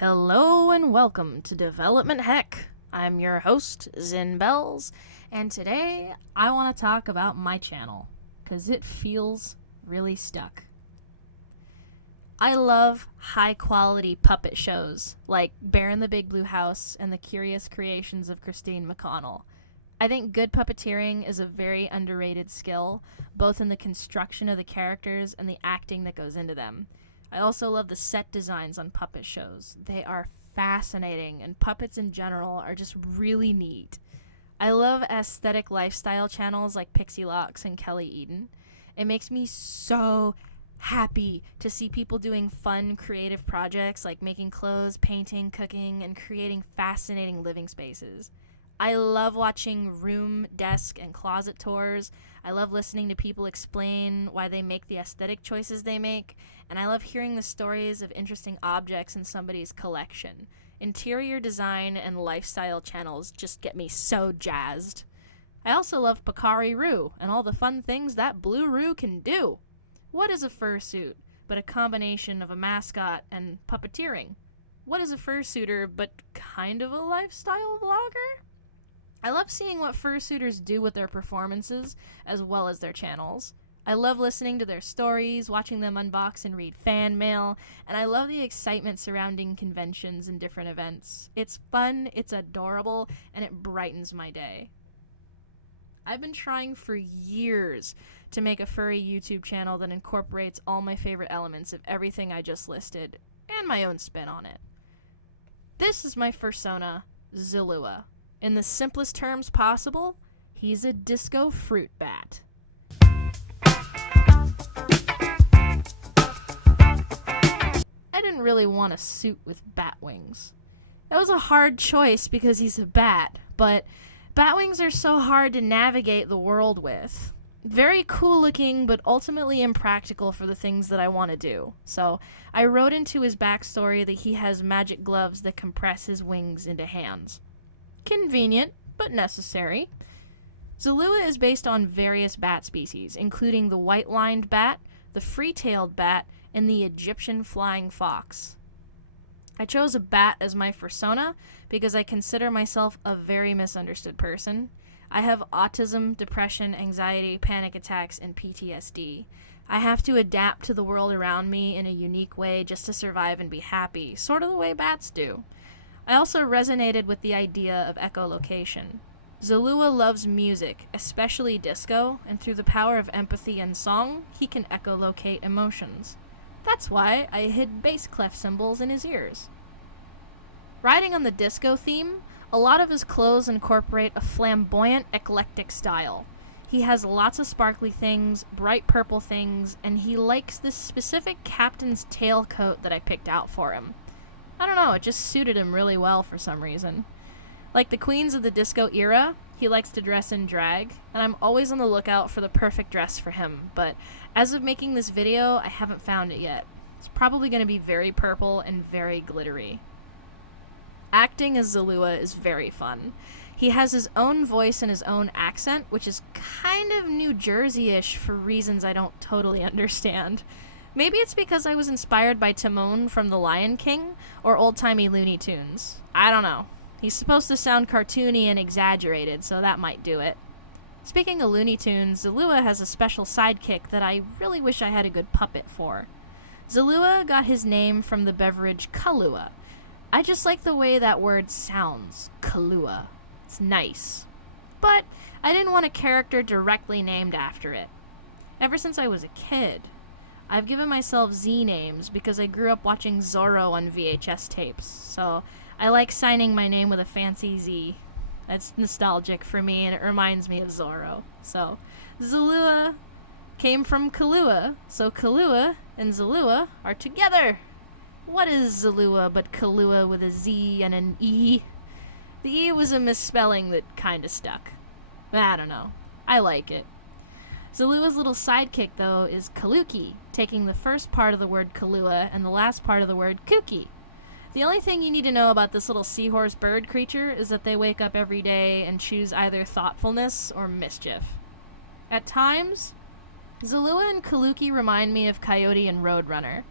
Hello and welcome to Development Heck. I'm your host, Zin Bells, and today I want to talk about my channel, because it feels really stuck. I love high-quality puppet shows, like Bear in the Big Blue House and The Curious Creations of Christine McConnell. I think good puppeteering is a very underrated skill, both in the construction of the characters and the acting that goes into them. I also love the set designs on puppet shows. They are fascinating, and puppets in general are just really neat. I love aesthetic lifestyle channels like Pixie Locks and Kelly Eden. It makes me so happy to see people doing fun, creative projects like making clothes, painting, cooking, and creating fascinating living spaces. I love watching room, desk, and closet tours. I love listening to people explain why they make the aesthetic choices they make, and I love hearing the stories of interesting objects in somebody's collection. Interior design and lifestyle channels just get me so jazzed. I also love Pocari Roo and all the fun things that Blue Roo can do. What is a fursuit but a combination of a mascot and puppeteering? What is a fursuiter but kind of a lifestyle vlogger? I love seeing what fursuiters do with their performances, as well as their channels. I love listening to their stories, watching them unbox and read fan mail, and I love the excitement surrounding conventions and different events. It's fun, it's adorable, and it brightens my day. I've been trying for years to make a furry YouTube channel that incorporates all my favorite elements of everything I just listed, and my own spin on it. This is my fursona, Zalua. In the simplest terms possible, he's a disco fruit bat. I didn't really want a suit with bat wings. It was a hard choice because he's a bat, but bat wings are so hard to navigate the world with. Very cool looking, but ultimately impractical for the things that I want to do. So I wrote into his backstory that he has magic gloves that compress his wings into hands. Convenient, but necessary. Zalua is based on various bat species, including the white-lined bat, the free-tailed bat, and the Egyptian flying fox. I chose a bat as my fursona because I consider myself a very misunderstood person. I have autism, depression, anxiety, panic attacks, and PTSD. I have to adapt to the world around me in a unique way just to survive and be happy, sort of the way bats do. I also resonated with the idea of echolocation. Zalua loves music, especially disco, and through the power of empathy and song, he can echolocate emotions. That's why I hid bass clef cymbals in his ears. Riding on the disco theme, a lot of his clothes incorporate a flamboyant, eclectic style. He has lots of sparkly things, bright purple things, and he likes this specific captain's tailcoat that I picked out for him. I don't know, it just suited him really well for some reason. Like the queens of the disco era, he likes to dress in drag, and I'm always on the lookout for the perfect dress for him, but as of making this video, I haven't found it yet. It's probably going to be very purple and very glittery. Acting as Zalua is very fun. He has his own voice and his own accent, which is kind of New Jersey-ish for reasons I don't totally understand. Maybe it's because I was inspired by Timon from The Lion King, or old-timey Looney Tunes. I don't know. He's supposed to sound cartoony and exaggerated, so that might do it. Speaking of Looney Tunes, Zalua has a special sidekick that I really wish I had a good puppet for. Zalua got his name from the beverage Kahlua. I just like the way that word sounds, Kahlua. It's nice. But I didn't want a character directly named after it. Ever since I was a kid, I've given myself Z names because I grew up watching Zorro on VHS tapes, so I like signing my name with a fancy Z. It's nostalgic for me, and it reminds me of Zorro. So, Zalua came from Kahlua, so Kahlua and Zalua are together. What is Zalua but Kahlua with a Z and an E? The E was a misspelling that kinda stuck. I don't know. I like it. Zalua's little sidekick, though, is Kaluki, taking the first part of the word Kahlua and the last part of the word Kuki. The only thing you need to know about this little seahorse bird creature is that they wake up every day and choose either thoughtfulness or mischief. At times, Zalua and Kaluki remind me of Coyote and Roadrunner.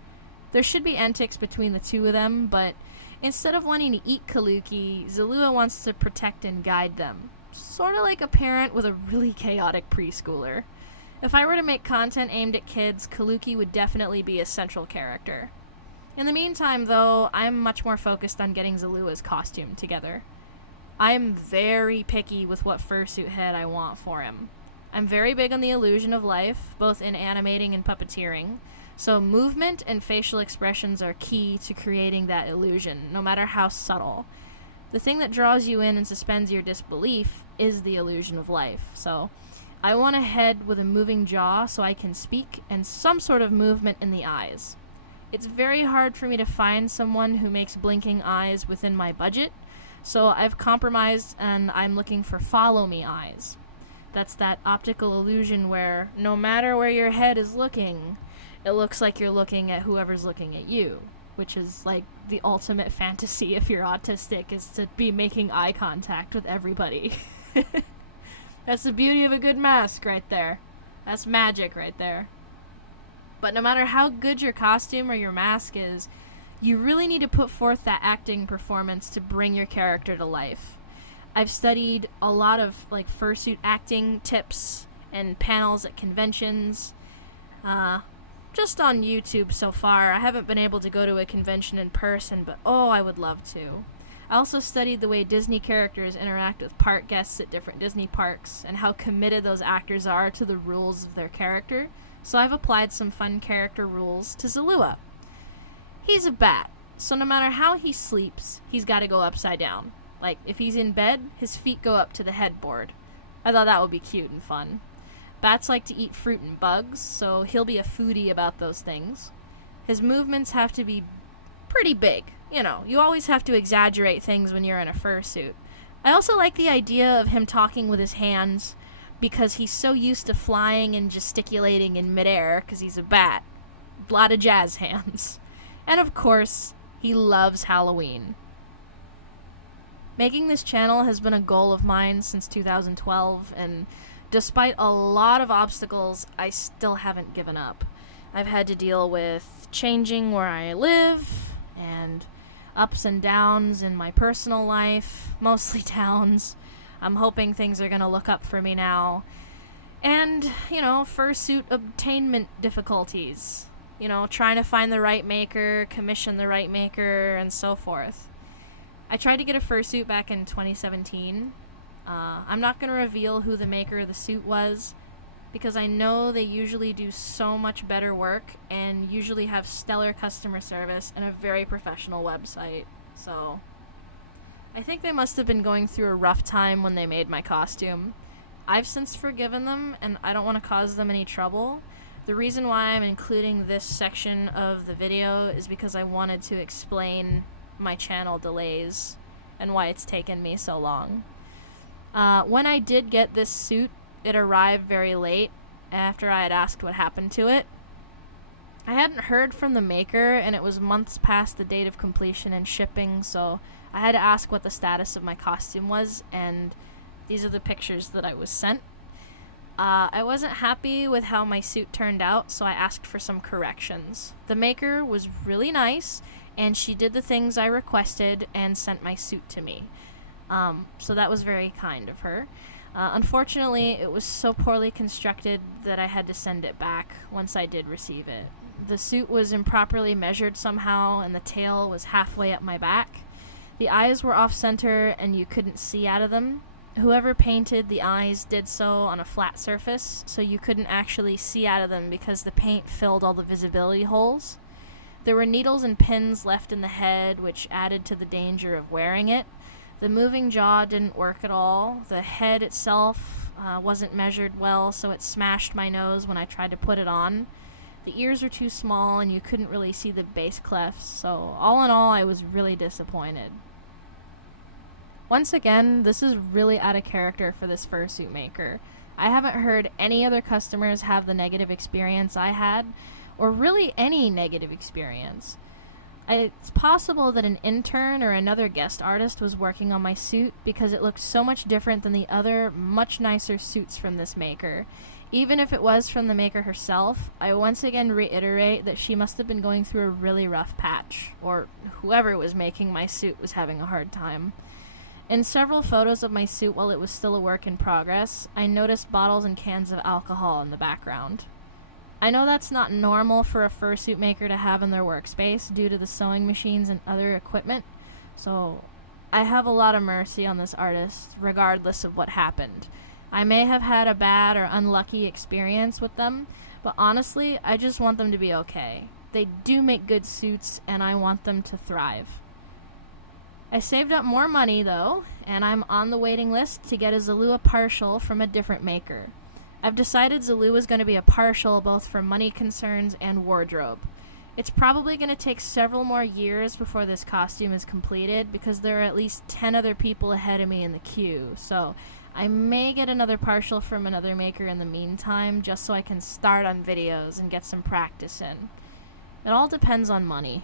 There should be antics between the two of them, but Instead of wanting to eat Kaluki, Zalua wants to protect and guide them. Sort of like a parent with a really chaotic preschooler. If I were to make content aimed at kids, Kaluki would definitely be a central character. In the meantime, though, I'm much more focused on getting Zalua's costume together. I'm very picky with what fursuit head I want for him. I'm very big on the illusion of life, both in animating and puppeteering, so movement and facial expressions are key to creating that illusion, no matter how subtle. The thing that draws you in and suspends your disbelief is the illusion of life, so I want a head with a moving jaw so I can speak and some sort of movement in the eyes. It's very hard for me to find someone who makes blinking eyes within my budget, so I've compromised and I'm looking for follow me eyes. That's that optical illusion where no matter where your head is looking, it looks like you're looking at whoever's looking at you, which is like the ultimate fantasy if you're autistic, is to be making eye contact with everybody. That's the beauty of a good mask right there. That's magic right there. But no matter how good your costume or your mask is, you really need to put forth that acting performance to bring your character to life. I've studied a lot of fursuit acting tips and panels at conventions. Just on YouTube so far. I haven't been able to go to a convention in person, but I would love to. I also studied the way Disney characters interact with park guests at different Disney parks and how committed those actors are to the rules of their character, so I've applied some fun character rules to Zalua. He's a bat, so no matter how he sleeps, he's got to go upside down. Like, if he's in bed, his feet go up to the headboard. I thought that would be cute and fun. Bats like to eat fruit and bugs, so he'll be a foodie about those things. His movements have to be pretty big. You know, you always have to exaggerate things when you're in a fursuit. I also like the idea of him talking with his hands because he's so used to flying and gesticulating in midair because he's a bat. A lot of jazz hands. And of course, he loves Halloween. Making this channel has been a goal of mine since 2012, and despite a lot of obstacles, I still haven't given up. I've had to deal with changing where I live, and ups and downs in my personal life, mostly downs. I'm hoping things are going to look up for me now. And, fursuit obtainment difficulties. Trying to find the right maker, commission the right maker, and so forth. I tried to get a fursuit back in 2017. I'm not going to reveal who the maker of the suit was, because I know they usually do so much better work and usually have stellar customer service and a very professional website. So I think they must have been going through a rough time when they made my costume. I've since forgiven them, and I don't want to cause them any trouble. The reason why I'm including this section of the video is because I wanted to explain my channel delays and why it's taken me so long. When I did get this suit, it arrived very late after I had asked what happened to it. I hadn't heard from the maker, and it was months past the date of completion and shipping, so I had to ask what the status of my costume was, and these are the pictures that I was sent. I wasn't happy with how my suit turned out, so I asked for some corrections. The maker was really nice, and she did the things I requested and sent my suit to me. So that was very kind of her. Unfortunately, it was so poorly constructed that I had to send it back once I did receive it. The suit was improperly measured somehow, and the tail was halfway up my back. The eyes were off-center, and you couldn't see out of them. Whoever painted the eyes did so on a flat surface, so you couldn't actually see out of them because the paint filled all the visibility holes. There were needles and pins left in the head, which added to the danger of wearing it. The moving jaw didn't work at all. The head itself wasn't measured well, so it smashed my nose when I tried to put it on. The ears were too small, and you couldn't really see the base clefts, so all in all, I was really disappointed. Once again, this is really out of character for this fursuit maker. I haven't heard any other customers have the negative experience I had, or really any negative experience. It's possible that an intern or another guest artist was working on my suit because it looked so much different than the other, much nicer suits from this maker. Even if it was from the maker herself, I once again reiterate that she must have been going through a really rough patch, or whoever was making my suit was having a hard time. In several photos of my suit while it was still a work in progress, I noticed bottles and cans of alcohol in the background. I know that's not normal for a fursuit maker to have in their workspace due to the sewing machines and other equipment, so I have a lot of mercy on this artist, regardless of what happened. I may have had a bad or unlucky experience with them, but honestly, I just want them to be okay. They do make good suits, and I want them to thrive. I saved up more money, though, and I'm on the waiting list to get a Zalua partial from a different maker. I've decided Zalua is going to be a partial both for money concerns and wardrobe. It's probably going to take several more years before this costume is completed because there are at least 10 other people ahead of me in the queue, so I may get another partial from another maker in the meantime just so I can start on videos and get some practice in. It all depends on money.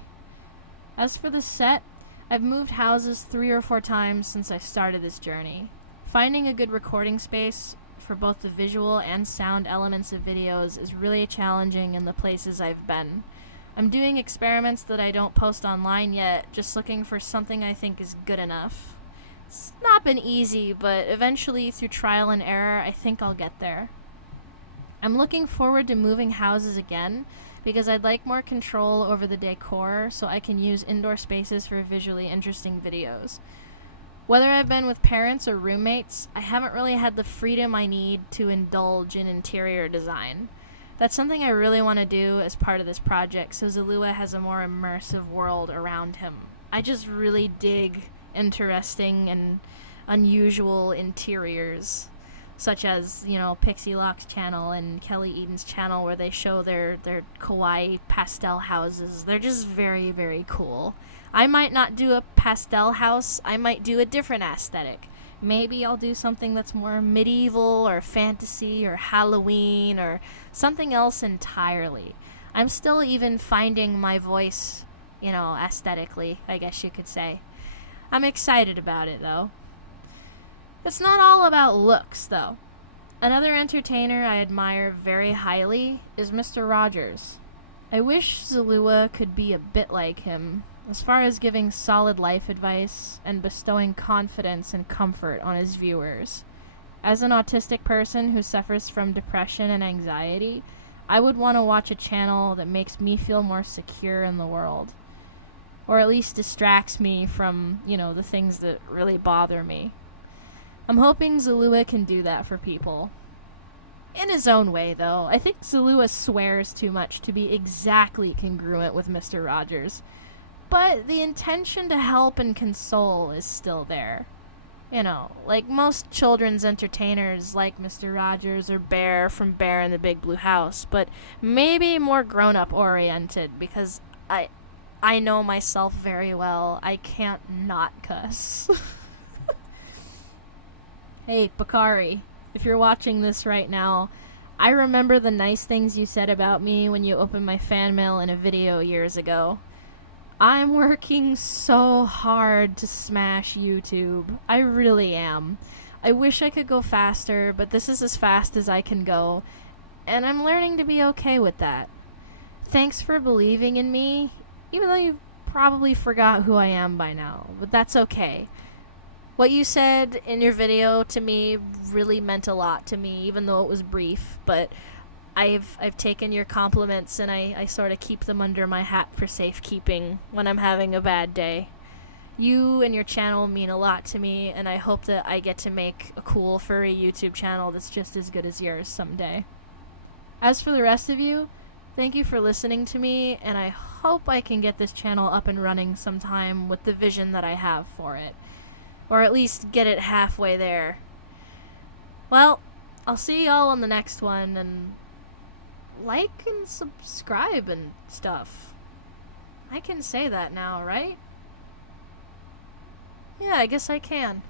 As for the set, I've moved houses 3 or 4 times since I started this journey. Finding a good recording space for both the visual and sound elements of videos is really challenging in the places I've been. I'm doing experiments that I don't post online yet, just looking for something I think is good enough. It's not been easy, but eventually through trial and error, I think I'll get there. I'm looking forward to moving houses again, because I'd like more control over the decor so I can use indoor spaces for visually interesting videos. Whether I've been with parents or roommates, I haven't really had the freedom I need to indulge in interior design. That's something I really want to do as part of this project so Zalua has a more immersive world around him. I just really dig interesting and unusual interiors, such as, Pixie Lock's channel and Kelly Eden's channel where they show their kawaii pastel houses. They're just very, very cool. I might not do a pastel house. I might do a different aesthetic. Maybe I'll do something that's more medieval or fantasy or Halloween or something else entirely. I'm still even finding my voice, aesthetically, I guess you could say. I'm excited about it, though. It's not all about looks, though. Another entertainer I admire very highly is Mr. Rogers. I wish Zalua could be a bit like him, as far as giving solid life advice and bestowing confidence and comfort on his viewers. As an autistic person who suffers from depression and anxiety, I would want to watch a channel that makes me feel more secure in the world. Or at least distracts me from, the things that really bother me. I'm hoping Zalua can do that for people. In his own way, though, I think Zalua swears too much to be exactly congruent with Mr. Rogers. But the intention to help and console is still there. Like most children's entertainers like Mr. Rogers or Bear from Bear in the Big Blue House, but maybe more grown-up oriented because I know myself very well. I can't not cuss. Hey, Bakari, if you're watching this right now, I remember the nice things you said about me when you opened my fan mail in a video years ago. I'm working so hard to smash YouTube. I really am. I wish I could go faster, but this is as fast as I can go, and I'm learning to be okay with that. Thanks for believing in me, even though you probably forgot who I am by now, but that's okay. What you said in your video to me really meant a lot to me, even though it was brief, but I've taken your compliments and I sort of keep them under my hat for safekeeping when I'm having a bad day. You and your channel mean a lot to me, and I hope that I get to make a cool furry YouTube channel that's just as good as yours someday. As for the rest of you, thank you for listening to me, and I hope I can get this channel up and running sometime with the vision that I have for it. Or at least get it halfway there. Well, I'll see y'all on the next one, and like and subscribe and stuff. I can say that now, right? Yeah, I guess I can.